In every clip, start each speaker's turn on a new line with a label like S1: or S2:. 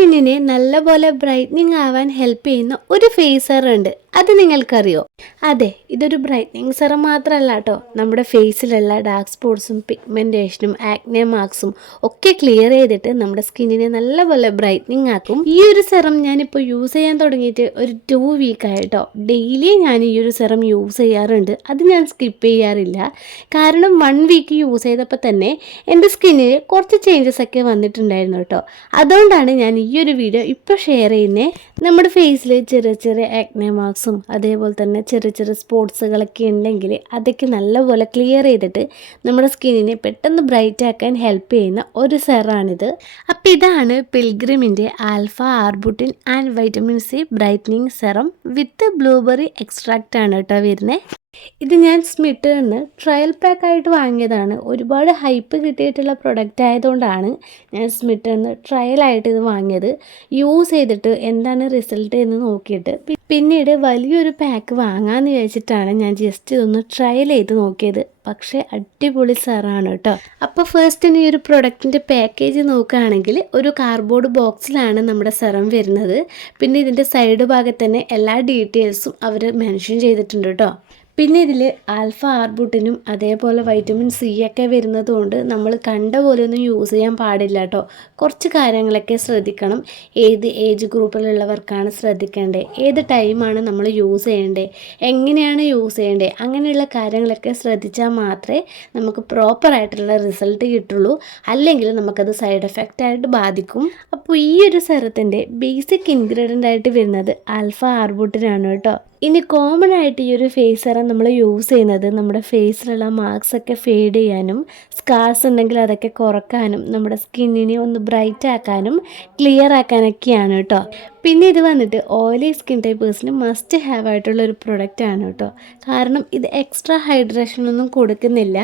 S1: സ്കിന്നിനെ നല്ലപോലെ ബ്രൈറ്റനിങ് ആവാൻ ഹെൽപ്പ് ചെയ്യുന്ന ഒരു ഫേസർ ഉണ്ട്. അത് നിങ്ങൾക്കറിയോ? അതെ ഇതൊരു ബ്രൈറ്റനിങ് സെറം മാത്രമല്ല കേട്ടോ നമ്മുടെ ഫേസിലുള്ള ഡാർക്ക് സ്പോട്ട്സും പിഗ്മെന്റേഷനും ആക്നെ മാർക്സും ഒക്കെ ക്ലിയർ ചെയ്തിട്ട് നമ്മുടെ സ്കിന്നിനെ നല്ലപോലെ ബ്രൈറ്റനിങ് ആക്കും. ഈ ഒരു സെറം ഞാനിപ്പോൾ യൂസ് ചെയ്യാൻ തുടങ്ങിയിട്ട് ഒരു ടു വീക്ക് ആയിട്ടോ ഡെയിലി ഞാൻ ഈ ഒരു സെറം യൂസ് ചെയ്യാറുണ്ട്. അത് ഞാൻ സ്കിപ്പ് ചെയ്യാറില്ല. കാരണം വൺ വീക്ക് യൂസ് ചെയ്തപ്പോൾ തന്നെ എന്റെ സ്കിന്നിൽ കുറച്ച് ചേഞ്ചസ് ഒക്കെ വന്നിട്ടുണ്ടായിരുന്നു കേട്ടോ അതുകൊണ്ടാണ് ഞാൻ ഈ ഒരു വീഡിയോ ഇപ്പോൾ ഷെയർ ചെയ്യുന്നത് നമ്മുടെ ഫേസിൽ ചെറിയ ചെറിയ ആക്നെ മാർക്സും അതേപോലെ തന്നെ ചെറിയ ചെറിയ സ്പോട്സുകളൊക്കെ ഉണ്ടെങ്കിൽ അതൊക്കെ നല്ലപോലെ ക്ലിയർ ചെയ്തിട്ട് നമ്മുടെ സ്കിന്നിനെ പെട്ടെന്ന് ബ്രൈറ്റ് ആക്കാൻ ഹെൽപ്പ് ചെയ്യുന്ന ഒരു സെറാണിത് അപ്പോൾ ഇതാണ് പിൽഗ്രിമിന്റെ alpha arbutin and vitamin C brightening serum with blueberry extract ആണ് കേട്ടോ വരുന്നത് ഇത് ഞാൻ സ്മിട്ടിൽ നിന്ന് ട്രയൽ പാക്ക് ആയിട്ട് വാങ്ങിയതാണ്. ഒരുപാട് ഹൈപ്പ് കിട്ടിയിട്ടുള്ള പ്രൊഡക്റ്റ് ആയതുകൊണ്ടാണ് ഞാൻ സ്മിട്ടിൽ നിന്ന് ട്രയൽ ആയിട്ട് ഇത് വാങ്ങിയത്. യൂസ് ചെയ്തിട്ട് എന്താണ് റിസൾട്ട് എന്ന് നോക്കിയിട്ട്. പിന്നീട് വലിയൊരു പാക്ക് വാങ്ങാമെന്ന് വിചാരിച്ചിട്ടാണ് ഞാൻ ജസ്റ്റ് ഇതൊന്ന് ട്രയൽ ചെയ്ത് നോക്കിയത്. പക്ഷേ അടിപൊളി സാറാണ് കേട്ടോ അപ്പോൾ ഫസ്റ്റ് ഈ ഒരു പ്രൊഡക്റ്റിന്റെ പാക്കേജ് നോക്കുകയാണെങ്കിൽ ഒരു കാർഡ്ബോർഡ് ബോക്സിലാണ് നമ്മുടെ സെറം വരുന്നത്. പിന്നെ ഇതിന്റെ സൈഡ് ഭാഗത്ത് തന്നെ എല്ലാ ഡീറ്റെയിൽസും അവർ മെൻഷൻ ചെയ്തിട്ടുണ്ട് കേട്ടോ പിന്നെ ഇതിൽ ആൽഫ ആർബുട്ടിനും അതേപോലെ വൈറ്റമിൻ സി ഒക്കെ വരുന്നതുകൊണ്ട് നമ്മൾ കണ്ട പോലെയൊന്നും യൂസ് ചെയ്യാൻ പാടില്ല കേട്ടോ. കുറച്ച് കാര്യങ്ങളൊക്കെ ശ്രദ്ധിക്കണം. ഏത് ഏജ് ഗ്രൂപ്പിലുള്ളവർക്കാണ് ശ്രദ്ധിക്കേണ്ടത് ഏത് ടൈമാണ് നമ്മൾ യൂസ് ചെയ്യേണ്ടത് എങ്ങനെയാണ് യൂസ് ചെയ്യേണ്ടത് അങ്ങനെയുള്ള കാര്യങ്ങളൊക്കെ ശ്രദ്ധിച്ചാൽ മാത്രമേ നമുക്ക് പ്രോപ്പറായിട്ടുള്ള റിസൾട്ട് കിട്ടുള്ളൂ. അല്ലെങ്കിൽ നമുക്കത് സൈഡ് എഫക്റ്റ് ആയിട്ട് ബാധിക്കും. അപ്പോൾ ഈ ഒരു സെറത്തിന്റെ ബേസിക് ഇൻഗ്രീഡിയന്റ് ആയിട്ട് വരുന്നത് ആൽഫ ആർബുട്ടിനാണ് കേട്ടോ. ഇനി കോമൺ ആയിട്ട് ഈ ഒരു ഫേസ് സെറം നമ്മൾ യൂസ് ചെയ്യുന്നത്. നമ്മുടെ ഫേസിലുള്ള മാർക്സ് ഒക്കെ ഫെയ്ഡ് ചെയ്യാനും സ്കാർസ് ഉണ്ടെങ്കിൽ അതൊക്കെ കുറക്കാനും നമ്മുടെ സ്കിന്നിനെ ഒന്ന് ബ്രൈറ്റ് ആക്കാനും ക്ലിയർ ആക്കാനൊക്കെയാണ് കേട്ടോ പിന്നെ ഇത് വന്നിട്ട് ഓയിലി സ്കിൻ ടൈപ്പേഴ്സിന് മസ്റ്റ് ഹാവ് ആയിട്ടുള്ള ഒരു പ്രൊഡക്റ്റ് ആണ് കേട്ടോ. കാരണം ഇത് എക്സ്ട്രാ ഹൈഡ്രേഷൻ ഒന്നും കൊടുക്കുന്നില്ല.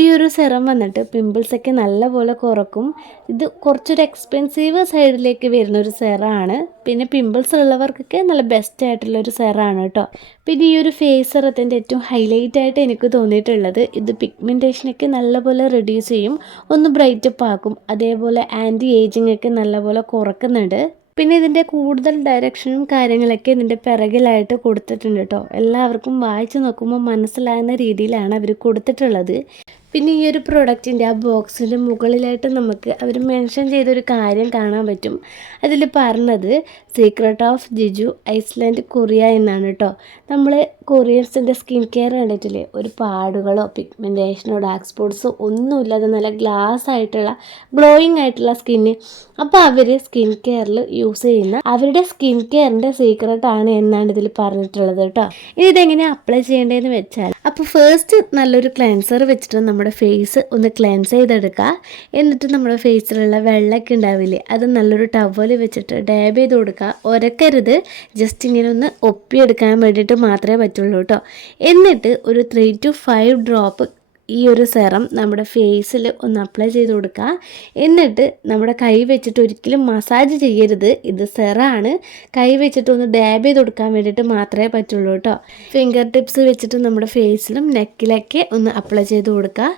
S1: ഈ ഒരു സെറം വന്നിട്ട് പിമ്പിൾസൊക്കെ നല്ലപോലെ കുറക്കും. ഇത് കുറച്ചൊരു എക്സ്പെൻസീവ് സൈഡിലേക്ക് വരുന്ന ഒരു സെറാണ്. പിന്നെ പിമ്പിൾസ് ഉള്ളവർക്കൊക്കെ നല്ല ബെസ്റ്റ് ആയിട്ടുള്ള ഒരു സെറാണ് കേട്ടോ. പിന്നെ ഈ ഒരു ഫേസ് സെറത്തിന്റെ ഏറ്റവും ഹൈലൈറ്റ് ആയിട്ട് എനിക്ക് തോന്നിയിട്ടുള്ളത് ഇത് പിഗ്മെന്റേഷനൊക്കെ നല്ലപോലെ റെഡ്യൂസ് ചെയ്യും ഒന്ന് ബ്രൈറ്റപ്പ് ആക്കും അതേപോലെ ആന്റി ഏജിങ് ഒക്കെ നല്ലപോലെ കുറക്കുന്നുണ്ട്. പിന്നെ ഇതിന്റെ കൂടുതൽ ഡയറക്ഷനും കാര്യങ്ങളൊക്കെ ഇതിന്റെ പിറകിലായിട്ട് കൊടുത്തിട്ടുണ്ട് കേട്ടോ എല്ലാവർക്കും വായിച്ചു നോക്കുമ്പോൾ മനസ്സിലാകുന്ന രീതിയിലാണ് അവർ കൊടുത്തിട്ടുള്ളത്. പിന്നെ ഈ ഒരു പ്രൊഡക്റ്റിന്റെ ആ ബോക്സിന്റെ മുകളിലായിട്ട് നമുക്ക് അവർ മെൻഷൻ ചെയ്തൊരു കാര്യം കാണാൻ പറ്റും. അതിൽ പറഞ്ഞത് secret of Jeju island Korea എന്നാണ് കേട്ടോ നമ്മൾ കൊറിയൻസിന്റെ സ്കിൻ കെയർ കണ്ടിട്ടില്ലേ? ഒരു പാടുകളോ പിഗ്മെന്റേഷനോ ഡാർക്ക് സ്പോട്ട്സോ ഒന്നുമില്ലാതെ നല്ല ഗ്ലാസ് ആയിട്ടുള്ള ഗ്ലോയിങ് ആയിട്ടുള്ള സ്കിന്ന് അപ്പോൾ അവർ സ്കിൻ കെയറിൽ യൂസ് ചെയ്യുന്ന അവരുടെ സ്കിൻ കെയറിന്റെ സീക്രട്ട് ആണ് എന്നാണ് ഇതിൽ പറഞ്ഞിട്ടുള്ളത് കേട്ടോ ഇനി ഇതെങ്ങനെ അപ്ലൈ ചെയ്യേണ്ടതെന്ന് വെച്ചാൽ അപ്പോൾ ഫസ്റ്റ് നല്ലൊരു ക്ലെൻസർ വെച്ചിട്ട് നമ്മുടെ ഫേസ് ഒന്ന് ക്ലെൻസ് ചെയ്തെടുക്കുക എന്നിട്ട് നമ്മുടെ ഫേസിലുള്ള വെള്ളമൊക്കെ ഉണ്ടാവില്ലേ അത് നല്ലൊരു ടവൽ വെച്ചിട്ട് ഡാബ് ചെയ്ത് കൊടുക്കുക ഉരക്കരുത് ജസ്റ്റ് ഇങ്ങനെ ഒന്ന് ഒപ്പിയെടുക്കാൻ വേണ്ടിയിട്ട് മാത്രമേ പറ്റുള്ളൂ കേട്ടോ എന്നിട്ട് ഒരു ത്രീ ടു ഫൈവ് ഡ്രോപ്പ് ഈ ഒരു സെറം നമ്മുടെ ഫേസിൽ ഒന്ന് അപ്ലൈ ചെയ്ത് കൊടുക്കുക. എന്നിട്ട് നമ്മുടെ കൈ വെച്ചിട്ട് ഒരിക്കലും മസാജ് ചെയ്യരുത്. ഇത് സെറാണ്. കൈ വെച്ചിട്ട് ഒന്ന് ഡാബ് ചെയ്ത് കൊടുക്കാൻ വേണ്ടിയിട്ട് മാത്രമേ പറ്റുള്ളൂ കേട്ടോ. ഫിംഗർ ടിപ്സ് വെച്ചിട്ട് നമ്മുടെ ഫേസിലും നെക്കിലൊക്കെ ഒന്ന് അപ്ലൈ ചെയ്ത് കൊടുക്കുക.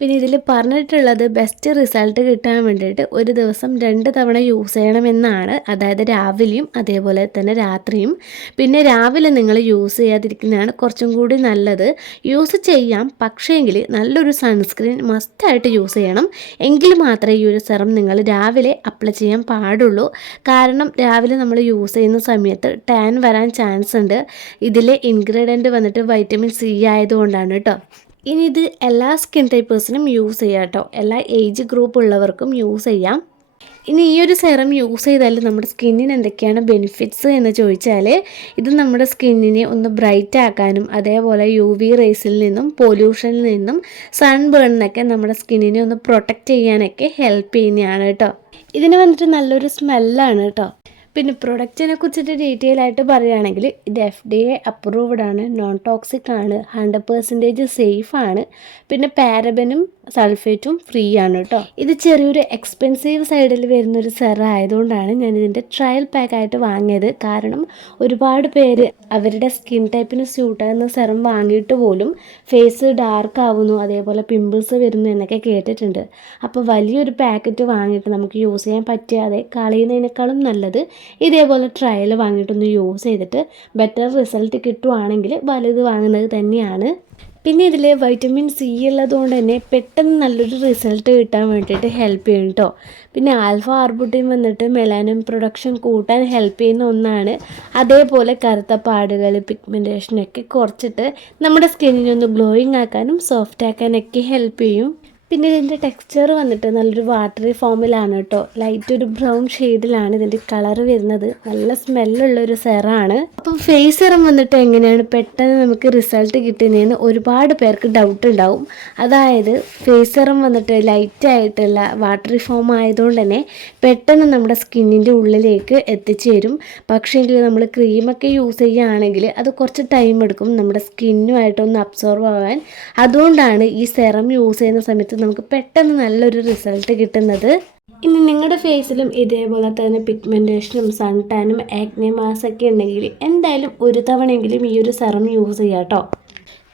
S1: പിന്നെ ഇതിൽ പറഞ്ഞിട്ടുള്ളത് ബെസ്റ്റ് റിസൾട്ട് കിട്ടാൻ വേണ്ടിയിട്ട് ഒരു ദിവസം രണ്ട് തവണ യൂസ് ചെയ്യണമെന്നാണ്. അതായത് രാവിലെയും അതേപോലെ തന്നെ രാത്രിയും. പിന്നെ രാവിലെ നിങ്ങൾ യൂസ് ചെയ്യാതിരിക്കുന്നതാണ് കുറച്ചും കൂടി നല്ലത്. യൂസ് ചെയ്യാം പക്ഷേങ്കിൽ നല്ലൊരു സൺസ്ക്രീൻ മസ്റ്റായിട്ട് യൂസ് ചെയ്യണം. എങ്കിൽ മാത്രമേ ഈ ഒരു സെറം നിങ്ങൾ രാവിലെ അപ്ലൈ ചെയ്യാൻ പാടുള്ളൂ. കാരണം രാവിലെ നമ്മൾ യൂസ് ചെയ്യുന്ന സമയത്ത് ടാൻ വരാൻ ചാൻസ് ഉണ്ട്. ഇതിലെ ഇൻഗ്രീഡിയന്റ് വന്നിട്ട് വൈറ്റമിൻ സി ആയതുകൊണ്ടാണ് കേട്ടോ ഇനി ഇത് എല്ലാ സ്കിൻ ടൈപ്പേഴ്സിനും യൂസ് ചെയ്യാം കേട്ടോ എല്ലാ ഏജ് ഗ്രൂപ്പ് ഉള്ളവർക്കും യൂസ് ചെയ്യാം. ഇനി ഈ ഒരു സെറം യൂസ് ചെയ്താൽ നമ്മുടെ സ്കിന്നിന് എന്തൊക്കെയാണ് ബെനിഫിറ്റ്സ് എന്ന് ചോദിച്ചാൽ ഇത് നമ്മുടെ സ്കിന്നിനെ ഒന്ന് ബ്രൈറ്റ് ആക്കാനും അതേപോലെ യു വി റേസിൽ നിന്നും പൊല്യൂഷനിൽ നിന്നും സൺബേണിനൊക്കെ നമ്മുടെ സ്കിന്നിനെ ഒന്ന് പ്രൊട്ടക്റ്റ് ചെയ്യാനൊക്കെ ഹെൽപ്പ് ചെയ്യുന്നതാണ് കേട്ടോ ഇതിന് വന്നിട്ട് നല്ലൊരു സ്മെല്ലാണ് കേട്ടോ പിന്നെ പ്രൊഡക്റ്റിനെ കുറിച്ചിട്ട് ഡീറ്റെയിൽ ആയിട്ട് പറയുകയാണെങ്കിൽ ഇത് എഫ് ഡി എ അപ്രൂവ്ഡ് ആണ് നോൺ ടോക്സിക് ആണ് ഹൺഡ്രഡ് പെർസെന്റേജ് സേഫ് ആണ്. പിന്നെ പാരബനും സൾഫേറ്റും ഫ്രീ ആണ് കേട്ടോ. ഇത് ചെറിയൊരു എക്സ്പെൻസീവ് സൈഡിൽ വരുന്ന ഒരു സെറ ആയതുകൊണ്ടാണ് ഞാൻ ഇതിന്റെ ട്രയൽ പാക്കായിട്ട് വാങ്ങിയത്. കാരണം ഒരുപാട് പേര് അവരുടെ സ്കിൻ ടൈപ്പിന് സ്യൂട്ടാകുന്ന സെറം വാങ്ങിയിട്ട് പോലും ഫേസ് ഡാർക്ക് ആവുന്നു അതേപോലെ പിമ്പിൾസ് വരുന്നു എന്നൊക്കെ കേട്ടിട്ടുണ്ട്. അപ്പോൾ വലിയൊരു പാക്കറ്റ് വാങ്ങിയിട്ട് നമുക്ക് യൂസ് ചെയ്യാൻ പറ്റാതെ കളയുന്നതിനേക്കാളും നല്ലത് ഇതേപോലെ ട്രയൽ വാങ്ങിയിട്ടൊന്ന് യൂസ് ചെയ്തിട്ട് ബെറ്റർ റിസൾട്ട് കിട്ടുവാണെങ്കിൽ വലുത് വാങ്ങുന്നത് തന്നെയാണ്. പിന്നെ ഇതിൽ വൈറ്റമിൻ സി ഉള്ളതുകൊണ്ട് തന്നെ പെട്ടെന്ന് നല്ലൊരു റിസൾട്ട് കിട്ടാൻ വേണ്ടിയിട്ട് ഹെൽപ്പ് ചെയ്യും കേട്ടോ പിന്നെ ആൽഫ ആർബുട്ടിൻ വന്നിട്ട് മെലാനിൻ പ്രൊഡക്ഷൻ കൂട്ടാൻ ഹെൽപ്പ് ചെയ്യുന്ന ഒന്നാണ്. അതേപോലെ കറുത്ത പാടുകൾ പിഗ്മെന്റേഷനൊക്കെ കുറച്ചിട്ട് നമ്മുടെ സ്കിന്നിനൊന്ന് ഗ്ലോയിങ് ആക്കാനും സോഫ്റ്റ് ആക്കാനൊക്കെ ഹെൽപ്പ് ചെയ്യും. പിന്നെ ഇതിന്റെ ടെക്സ്ചർ വന്നിട്ട് നല്ലൊരു വാട്ടറി ഫോമിലാണ് കേട്ടോ. ലൈറ്റ് ഒരു ബ്രൗൺ ഷെയ്ഡിലാണ് ഇതിന്റെ കളർ വരുന്നത്. നല്ല സ്മെല്ലുള്ള ഒരു സെറാണ്. അപ്പം ഫേസ് സെറം വന്നിട്ട് എങ്ങനെയാണ് പെട്ടെന്ന് നമുക്ക് റിസൾട്ട് കിട്ടുന്നതെന്ന് ഒരുപാട് പേർക്ക് ഡൗട്ട് ഉണ്ടാവും. അതായത് ഫേസ് സെറം വന്നിട്ട് ലൈറ്റ് ആയിട്ടുള്ള വാട്ടറി ഫോം ആയതുകൊണ്ട് തന്നെ പെട്ടെന്ന് നമ്മുടെ സ്കിന്നിന്റെ ഉള്ളിലേക്ക് എത്തിച്ചേരും. പക്ഷേങ്കിൽ നമ്മൾ ക്രീമൊക്കെ യൂസ് ചെയ്യുകയാണെങ്കിൽ അത് കുറച്ച് ടൈം എടുക്കും നമ്മുടെ സ്കിന്നുമായിട്ടൊന്ന് അബ്സോർവ് ആവാൻ. അതുകൊണ്ടാണ് ഈ സെറം യൂസ് ചെയ്യുന്ന സമയത്ത് നമുക്ക് പെട്ടെന്ന് നല്ലൊരു റിസൾട്ട് കിട്ടുന്നത്. ഇനി നിങ്ങളുടെ ഫേസിലും ഇതേപോലെ തന്നെ പിഗ്മെന്റേഷനും സൺ ടാനും ആക്നെ മാസൊക്കെ ഉണ്ടെങ്കിൽ എന്തായാലും ഒരു തവണയെങ്കിലും ഈ ഒരു സെറം യൂസ് ചെയ്യാം കേട്ടോ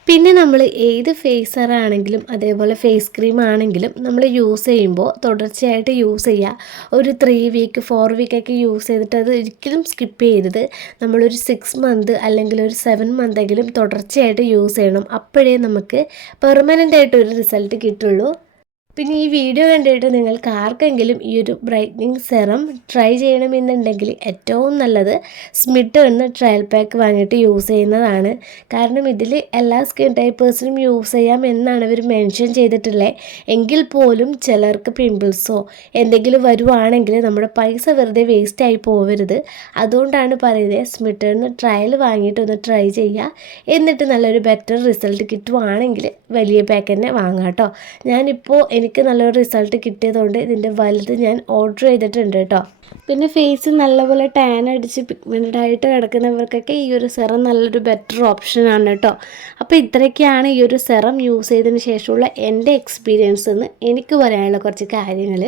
S1: പിന്നെ നമ്മൾ ഏത് ഫേസർ ആണെങ്കിലും അതേപോലെ ഫേസ് ക്രീം ആണെങ്കിലും നമ്മൾ യൂസ് ചെയ്യുമ്പോൾ തുടർച്ചയായിട്ട് യൂസ് ചെയ്യുക ഒരു ത്രീ വീക്ക് ഫോർ വീക്കൊക്കെ യൂസ് ചെയ്തിട്ട് അത് ഒരിക്കലും സ്കിപ്പ് ചെയ്യരുത്. നമ്മളൊരു സിക്സ് മന്ത് അല്ലെങ്കിൽ ഒരു സെവൻ മന്തെങ്കിലും തുടർച്ചയായിട്ട് യൂസ് ചെയ്യണം. അപ്പോഴേ നമുക്ക് പെർമനന്റ് ആയിട്ട് ഒരു റിസൾട്ട് കിട്ടുള്ളൂ. പിന്നെ ഈ വീഡിയോ കണ്ടിട്ട് നിങ്ങൾക്ക് ആർക്കെങ്കിലും ഈ ഒരു ബ്രൈറ്റ്നിങ് സെറം ട്രൈ ചെയ്യണമെന്നുണ്ടെങ്കിൽ ഏറ്റവും നല്ലത് സ്മിട്ട് എന്ന ട്രയൽ പാക്ക് വാങ്ങിയിട്ട് യൂസ് ചെയ്യുന്നതാണ്. കാരണം ഇതിൽ എല്ലാ സ്കിൻ ടൈപ്പേഴ്സിനും യൂസ് ചെയ്യാം എന്നാണ് ഇവർ മെൻഷൻ ചെയ്തിട്ടുള്ളത് എങ്കിൽ പോലും ചിലർക്ക് പിമ്പിൾസോ എന്തെങ്കിലും വരുവാണെങ്കിൽ നമ്മുടെ പൈസ വെറുതെ വേസ്റ്റായി പോവരുത്. അതുകൊണ്ടാണ് പറയുന്നത് സ്മിട്ട് എന്ന ട്രയൽ വാങ്ങിയിട്ട് ഒന്ന് ട്രൈ ചെയ്യുക. എന്നിട്ട് നല്ലൊരു ബെറ്റർ റിസൾട്ട് കിട്ടുവാണെങ്കിൽ വലിയ പാക്ക് തന്നെ വാങ്ങാം കേട്ടോ. ഞാനിപ്പോൾ എനിക്ക് നല്ലൊരു റിസൾട്ട് കിട്ടിയതുകൊണ്ട് ഇതിന്റെ വലുത് ഞാൻ ഓർഡർ ചെയ്തിട്ടുണ്ട് കേട്ടോ. പിന്നെ ഫേസ് നല്ലപോലെ ടാൻ അടിച്ച് പിഗ്മെന്റഡ് ആയിട്ട് കിടക്കുന്നവർക്കൊക്കെ ഈ ഒരു സെറം നല്ലൊരു ബെറ്റർ ഓപ്ഷനാണ് കേട്ടോ. അപ്പോൾ ഇത്രയൊക്കെയാണ് ഈ ഒരു സെറം യൂസ് ചെയ്തതിന് ശേഷമുള്ള എന്റെ എക്സ്പീരിയൻസ് എന്ന് എനിക്ക് പറയാനുള്ള കുറച്ച് കാര്യങ്ങൾ.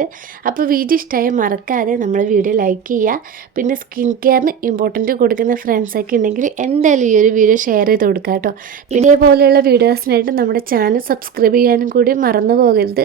S1: അപ്പോൾ വീഡിയോ ഇഷ്ടമായി മറക്കാതെ നമ്മൾ വീഡിയോ ലൈക്ക് ചെയ്യുക. പിന്നെ സ്കിൻ കെയറിന് ഇമ്പോർട്ടന്റ് കൊടുക്കുന്ന ഫ്രണ്ട്സൊക്കെ ഉണ്ടെങ്കിൽ എന്തായാലും ഈ ഒരു വീഡിയോ ഷെയർ ചെയ്ത് കൊടുക്കുക കേട്ടോ. ഇതേപോലെയുള്ള വീഡിയോസിനായിട്ട് നമ്മുടെ ചാനൽ സബ്സ്ക്രൈബ് ചെയ്യാനും കൂടി മറന്നു പോകരുത്